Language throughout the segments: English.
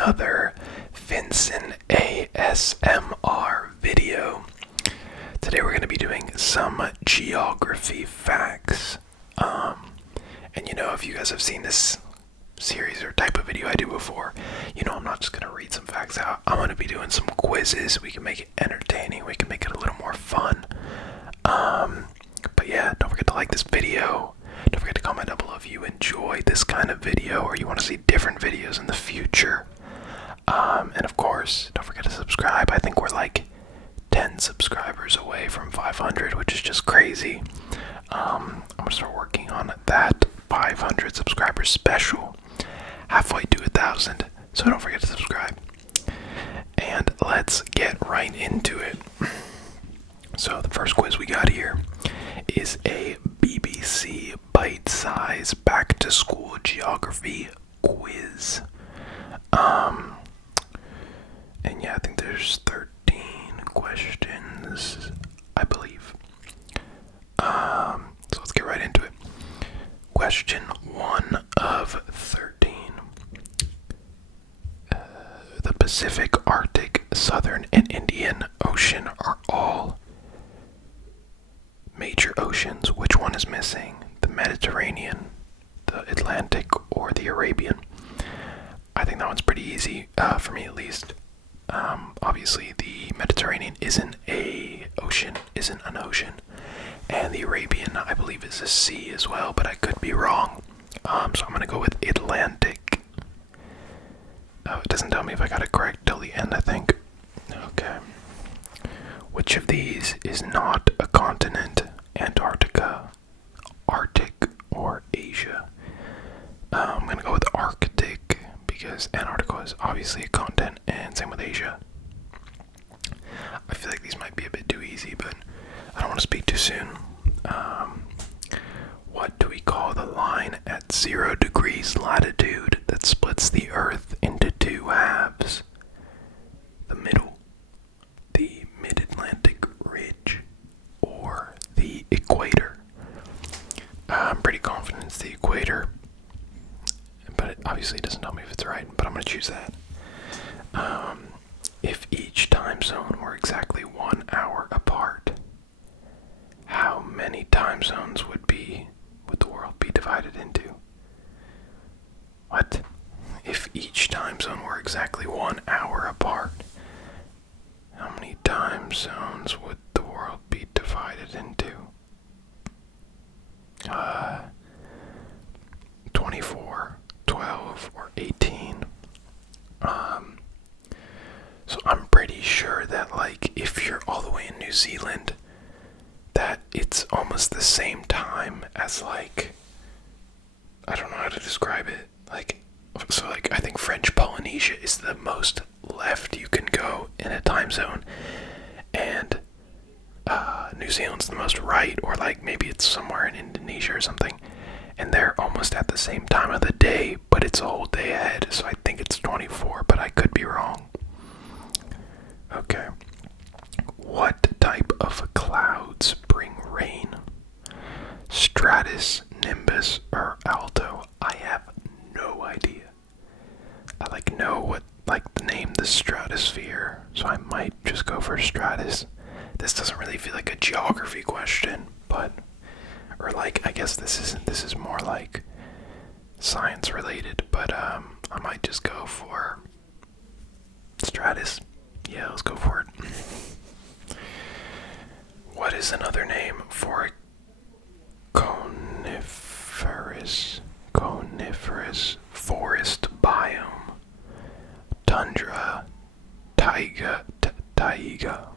another Vincent ASMR video. Today we're going to be doing some geography facts. And if you guys have seen this series or type of video I do before, I'm not just going to read some facts out. I'm going to be doing some quizzes. We can make it entertaining. We can make it a little more fun. But yeah, don't forget to like this video. Don't forget to comment down below if you enjoy this kind of video or you want to see different videos in the future. And of course, don't forget to subscribe. I think we're like 10 subscribers away from 500, which is just crazy. I'm gonna start working on that 500 subscribers special, halfway to 1,000. So don't forget to subscribe. And let's get right into it. So the first quiz we got here is a BBC bite-size back-to-school geography quiz. And yeah, I think there's 13 questions, I believe. So let's get right into it. Question 1 of 13. The Pacific, Arctic, Southern, and Indian Ocean are all major oceans. Which one is missing? The Mediterranean, the Atlantic, or the Arabian? I think that one's pretty easy, for me at least. Obviously the Mediterranean isn't an ocean, and the Arabian, I believe, is a sea as well, but I could be wrong. So I'm gonna go with Atlantic. Oh, it doesn't tell me if I got it correct till the end, I think. Okay. Which of these is not a continent? Antarctica, Arctic, or Asia? I'm gonna go with Arctic because Antarctica is obviously a continent, and same with Asia. I feel like these might be a bit too easy, but I don't want to speak too soon. What do we call the line at 0 degrees latitude that splits the Earth into two halves? The middle, the mid-Atlantic ridge, or the equator? I'm pretty confident it's the equator, but it obviously doesn't tell me if it's right, but I'm going to choose that. If each time zone were exactly 1 hour apart, how many time zones would the world be divided into? What? If each time zone were exactly 1 hour apart, how many time zones would the world be divided into? 24, 12, or 18. So I'm pretty sure that, like, if you're all the way in New Zealand, that it's almost the same time as, like, I don't know how to describe it. I think French Polynesia is the most left you can go in a time zone, and New Zealand's the most right, or like maybe it's somewhere in Indonesia or something, and they're almost at the same time of the day, but it's a whole day ahead, so I think it's 24, but I could be wrong. Okay. What type of clouds bring rain? Stratus, nimbus, or alto? I have no idea. I know the name the stratosphere, so I might just go for stratus. This doesn't really feel like a geography question, I guess this is more like science related, but I might just go for stratus. Yeah, let's go for it. What is another name for a coniferous forest biome? Tundra, taiga,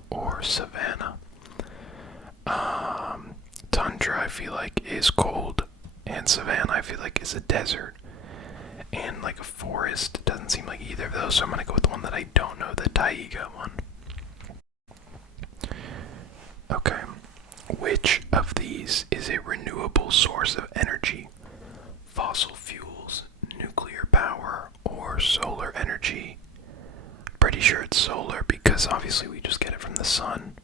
or savanna? Tundra I feel like is cold, and savanna I feel like is a desert. And like a forest doesn't seem like either of those, so I'm gonna go with the one that I don't know, the taiga one. Okay. Which of these is a renewable source of energy? Fossil fuels, nuclear power, or solar energy? Pretty sure it's solar because obviously we just get it from the sun.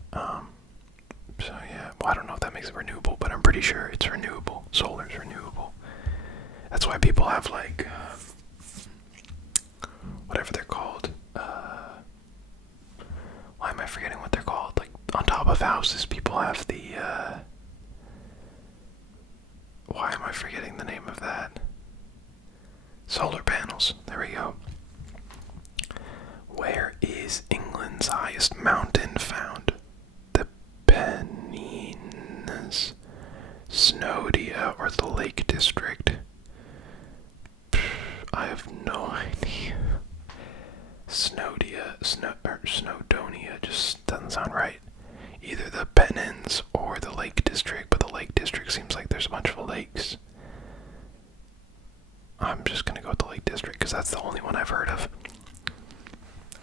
So yeah, well, I don't know if that makes it renewable, but I'm pretty sure it's renewable. Solar's renewable. That's why people have like whatever they're called. Why am I forgetting what they're called? Like, on top of houses, people have the, why am I forgetting the name of that? Solar panels. There we go. Where is England's highest mountain found? The Pennines, Snowdia, or the Lake District? I have no idea. Snowdonia just doesn't sound right. Either the Pennines or the Lake District, but the Lake District seems like there's a bunch of lakes. I'm just gonna go with the Lake District because that's the only one I've heard of.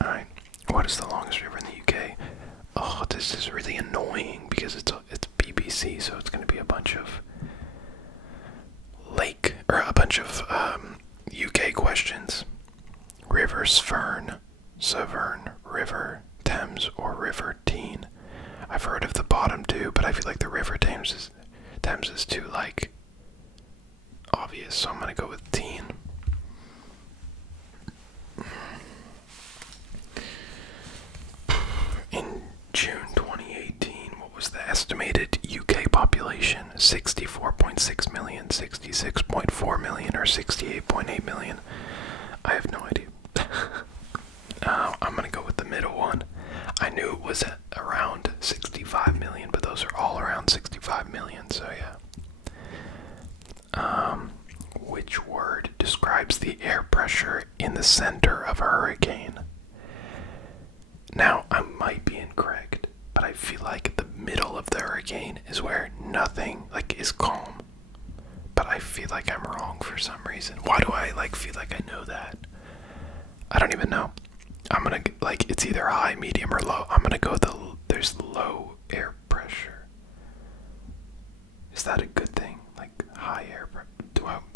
Alright, what is the longest river in the UK? Oh, this is really annoying because it's BBC, so it's gonna be a bunch of UK questions. River Severn, River Thames, or River Tean. I've heard of the bottom two, but I feel like the River Thames is too, like, obvious, so I'm gonna go with Tean. In June 2018, what was the estimated UK population? 64.6 million, 66.4 million, or 68.8 million? I have no idea. I'm gonna go with the middle one. I knew it was around 65 million, but those are all around 65 million, so yeah. Which word describes the air pressure in the center of a hurricane? Now, I might be incorrect, but I feel like the middle of the hurricane is where nothing, like, is calm. But I feel like I'm wrong for some reason. Why do I, feel like I know that? I don't even know. I'm gonna, it's either high, medium, or low. I'm gonna go there's low air pressure. Is that a good thing? Like, high air pressure?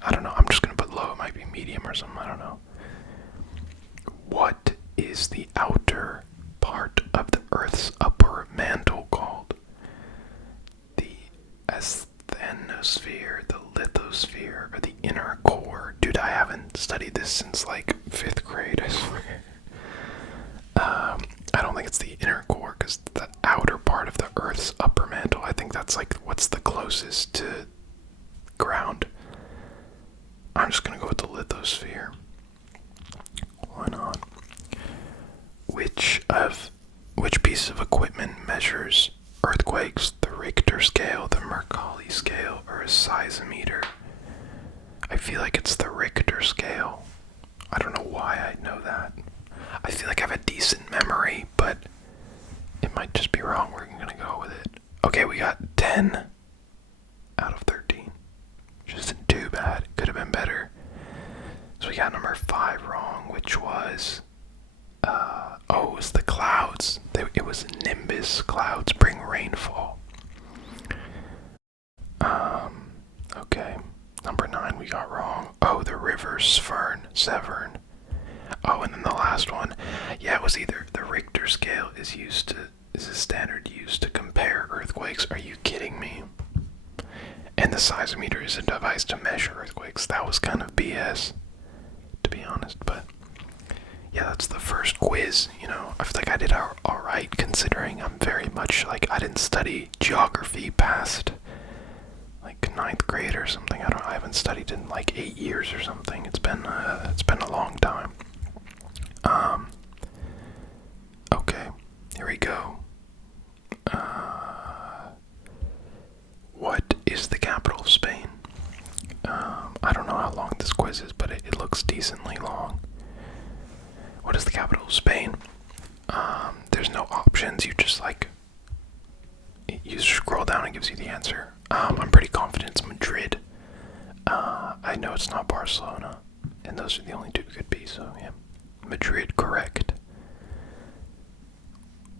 I don't know. I'm just gonna put low. It might be medium or something. I don't know. What is the outer part of the Earth's upper mantle called? The asthenosphere, the lithosphere, or the inner core? Dude, I haven't studied this since, 5th grade, I swear. I don't think it's the inner core, because the outer part of the Earth's upper mantle, I think that's, what's the closest to ground. I'm just gonna go with the lithosphere. Why not? Which piece of equipment measures earthquakes? The Richter scale, the Mercalli scale, or a seismometer? I feel like it's the Richter scale. I don't know why I know that. I feel like I have a decent memory, but it might just be wrong. We're gonna go with it. Okay, we got 10 out of 13. Which isn't too bad. It could have been better. So we got number 5 wrong, which was, it was the clouds. It was nimbus. Clouds bring rainfall. Okay. Number 9 we got wrong. Oh, the river Severn. Oh, and then the last one. Yeah, it was either the Richter scale is a standard used to compare earthquakes. Are you kidding me? And the seismometer is a device to measure earthquakes. That was kind of BS, to be honest, but yeah, that's the first quiz, I feel like I did alright considering I'm very much, I didn't study geography past, 9th grade or something. I haven't studied in 8 years or something. It's been a long time. Okay, here we go. What is the capital of Spain? I don't know how long this quiz is, but it looks decently long. What is the capital of Spain? There's no options. You just you scroll down and it gives you the answer. I'm pretty confident it's Madrid. I know it's not Barcelona, and those are the only two it could be, so yeah. Madrid, correct.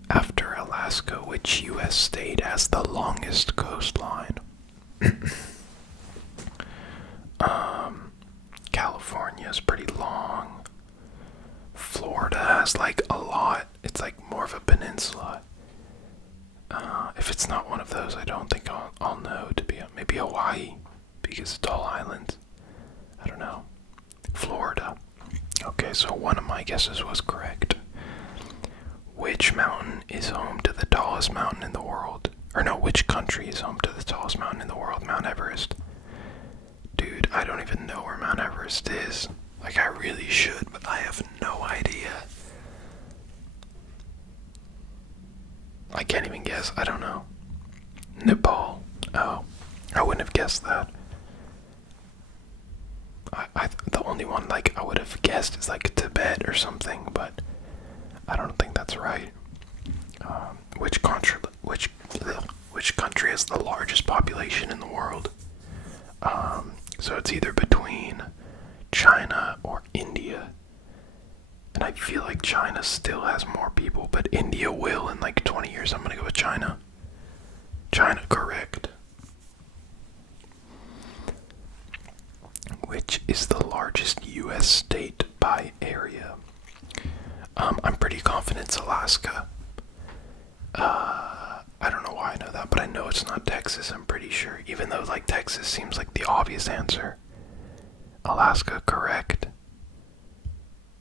After Alaska, which U.S. state has the longest coastline? California's pretty long. Florida has a lot. It's more of a peninsula. If it's not one of those, I don't think I'll know. Maybe Hawaii, because it's all islands. I don't know. Florida. Okay. Okay, so one of my guesses was correct. Which mountain is home to the tallest mountain in the world? Or no, which country is home to the tallest mountain in the world? Mount Everest. Dude, I don't even know where Mount Everest is. Like, I really should, but I have no idea. I can't even guess. I don't know. Nepal. Oh, I wouldn't have guessed that. The only one, like, I would have guessed is, like, Tibet or something, but I don't think that's right. Which country has the largest population in the world? So it's either between China or India. And I feel like China still has more people, but India will in like 20 years. I'm gonna go with China. China, correct. Which is the largest U.S. state by area? I'm pretty confident it's Alaska. I don't know why I know that, but I know it's not Texas, I'm pretty sure. Even though, like, Texas seems like the obvious answer. Alaska, correct.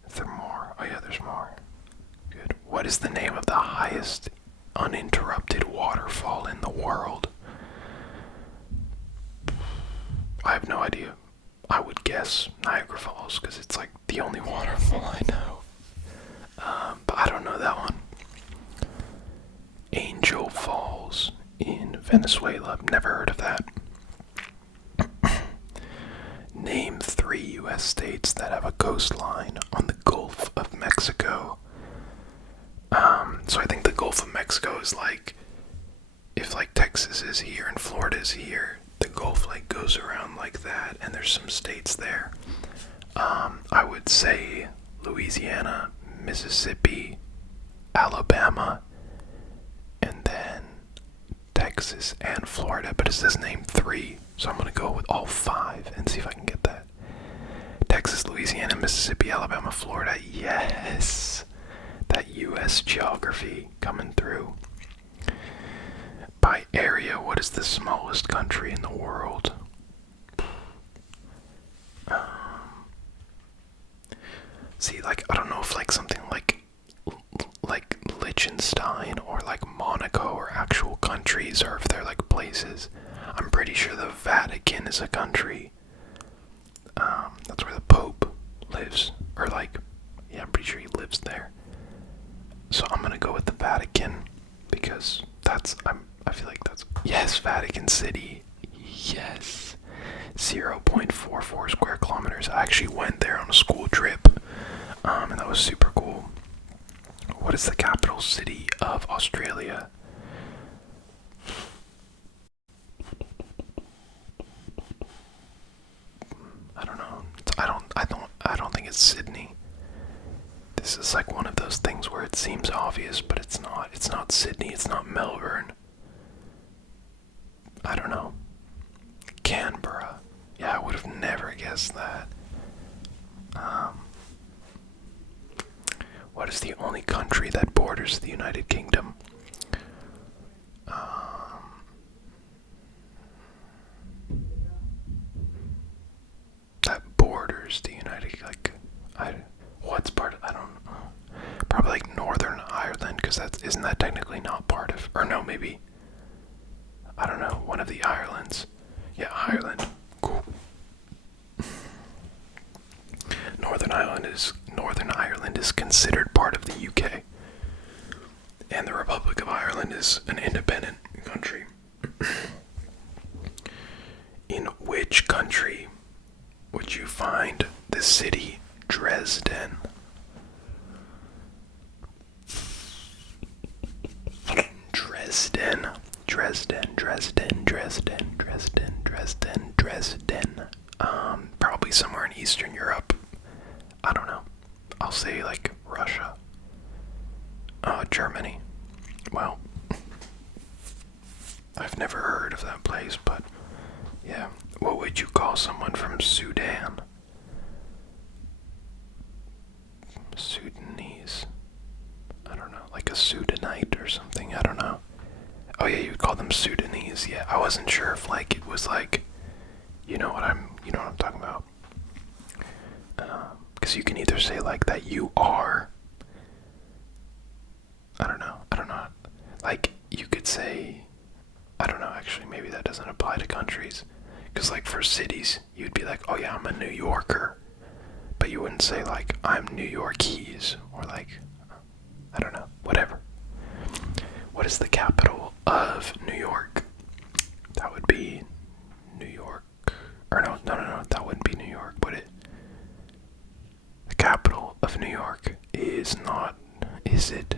Is there more? Oh yeah, there's more. Good. What is the name of the highest uninterrupted waterfall in the world? I have no idea. I would guess Niagara Falls, because it's, like, the only waterfall I know. But I don't know that one. Angel Falls in Venezuela. Never heard of that. Name 3 U.S. states that have a coastline on the Gulf of Mexico. So I think the Gulf of Mexico is like, if like Texas is here and Florida is here, the Gulf like goes around like that, and there's some states there. I would say Louisiana, Mississippi, Alabama, and then Texas and Florida, but it says name 3, so I'm gonna go with all 5 and see if I can get that. Texas, Louisiana, Mississippi, Alabama, Florida. Yes, that U.S. geography coming through. By area, what is the smallest country in the world? See, like, I don't know if like something like Liechtenstein or like Monaco are actual countries, or if they're like places. I'm pretty sure the Vatican is a country. That's where the Pope lives, or like, yeah, I'm pretty sure he lives there. So I'm gonna go with the Vatican because I feel like that's, yes, Vatican City. Yes. 0.44 square kilometers. I actually went there on a school trip, and that was super cool. What is the capital city of Australia? I don't know. I don't think it's Sydney. This is like one of those things where it seems obvious, but it's not. It's not Sydney, it's not Melbourne. I don't know. Canberra. Yeah, I would have never guessed that. What is the only country that borders the United Kingdom? That borders the United, like, what's part of, I don't know. Probably like Northern Ireland, because isn't that technically not part of, or no, maybe, I don't know, one of the islands. Yeah, Ireland. Cool. Northern Ireland is considered part of the UK, and the Republic of Ireland is an independent country. In which country would you find the city Dresden? Dresden. Probably somewhere in Eastern Europe. I don't know. I'll say like Russia. Germany. Well, I've never heard of that place, but yeah. What would you call someone from Sudan? Sudanese. I don't know, like a Sudanite or something, I don't know. Oh yeah, you'd call them Sudanese, yeah. I wasn't sure if like it was like, you know what I'm talking about. Because guess you can either say like that you are, I don't know, like you could say, I don't know, actually maybe that doesn't apply to countries, because like for cities, you'd be like, oh yeah, I'm a New Yorker, but you wouldn't say like, I'm New Yorkese, or like, I don't know, whatever. What is the capital of New York? That would be New York, or no, that wouldn't be New York, would it? The capital of New York is not, is it?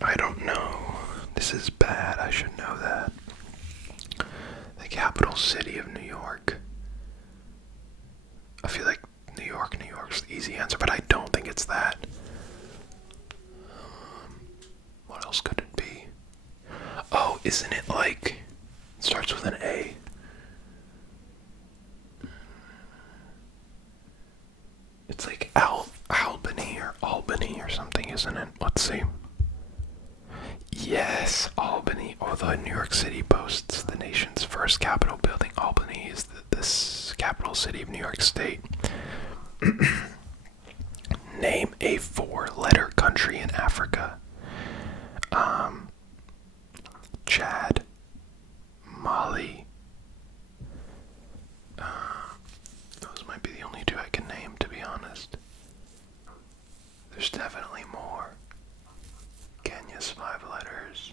I don't know. This is bad, I should know that. The capital city of New York. I feel like New York's the easy answer, but I don't think it's that. What else could it be? Oh, isn't it like, it starts with an A. It's like Albany or something, isn't it? Let's see. Yes, Albany. Although New York City boasts the nation's first Capitol building, Albany is this capital city of New York State. Name a 4-letter country in Africa. Chad, Mali. Those might be the only 2 I can name, to be honest. There's definitely more. Kenya's 5 letters.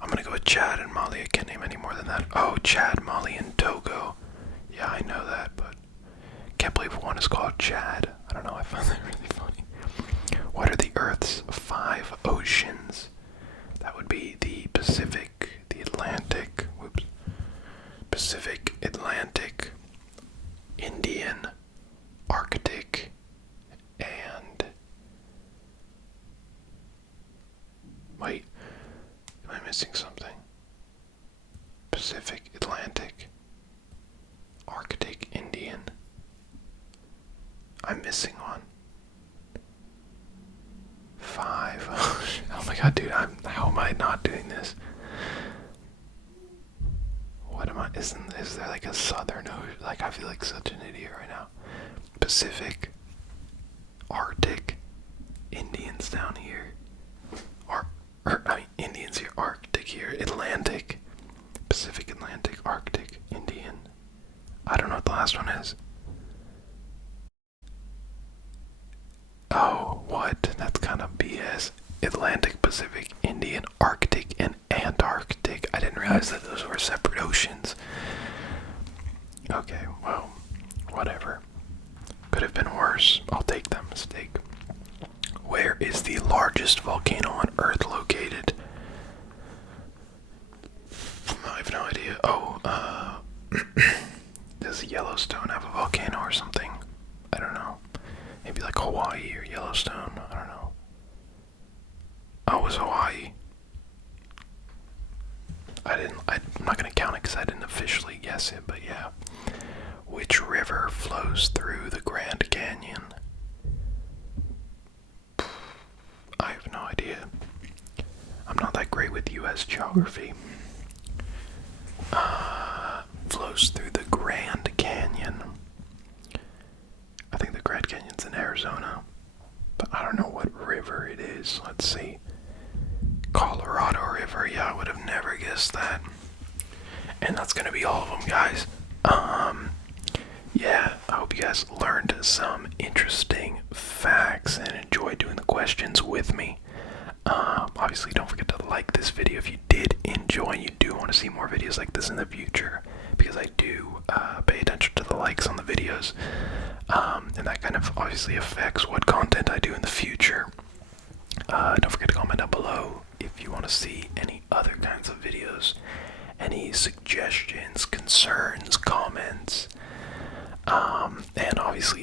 I'm gonna go with Chad and Mali. I can't name any more than that. Oh, Chad, Mali, and Togo. Yeah, I know that, but can't believe one is called Chad. I don't know, I found that really funny. What are the Earth's 5 oceans? That would be the Pacific, the Atlantic, Pacific, Atlantic, Indian, Arctic, and... Wait, am I missing something? Pacific, Atlantic, Arctic, Indian. I'm missing one. 5. Oh my god, dude, how am I not doing this? What am I, is there like a southern ocean? Like, I feel like such an idiot right now. Pacific, Arctic, Indians down here. Indians here, Arctic here, Atlantic, Pacific, Atlantic, Arctic, Indian. I don't know what the last one is. Oh, what? That's kind of BS. Atlantic, Pacific, Indian, Arctic, and Antarctic. I didn't realize that those were separate oceans. Okay, well, whatever. Could have been worse. I'll take that mistake. Where is the largest volcano on Earth located? I have no idea. Oh, does Yellowstone have a volcano or something? I don't know. Maybe like Hawaii or Yellowstone. I don't know. Oh, it was Hawaii. I'm not going to count it because I didn't officially guess it, but yeah. Which river flows through the Grand Canyon? I have no idea. I'm not that great with U.S. geography. Flows through the Grand Canyon. I think the Grand Canyon's in Arizona, but I don't know what river it is. Let's see. Colorado River. Yeah, I would have never guessed that. And that's gonna be all of them, guys. Yeah, I hope you guys learned some interesting facts and enjoyed doing the questions with me. Obviously, don't forget to like this video if you did enjoy and you do want to see more videos like this in the future, because I do pay attention to the likes on the videos, and that kind of obviously affects what content I do in the future. Don't forget to comment down below if you want to see any other kinds of videos, any suggestions, concerns, comments, and obviously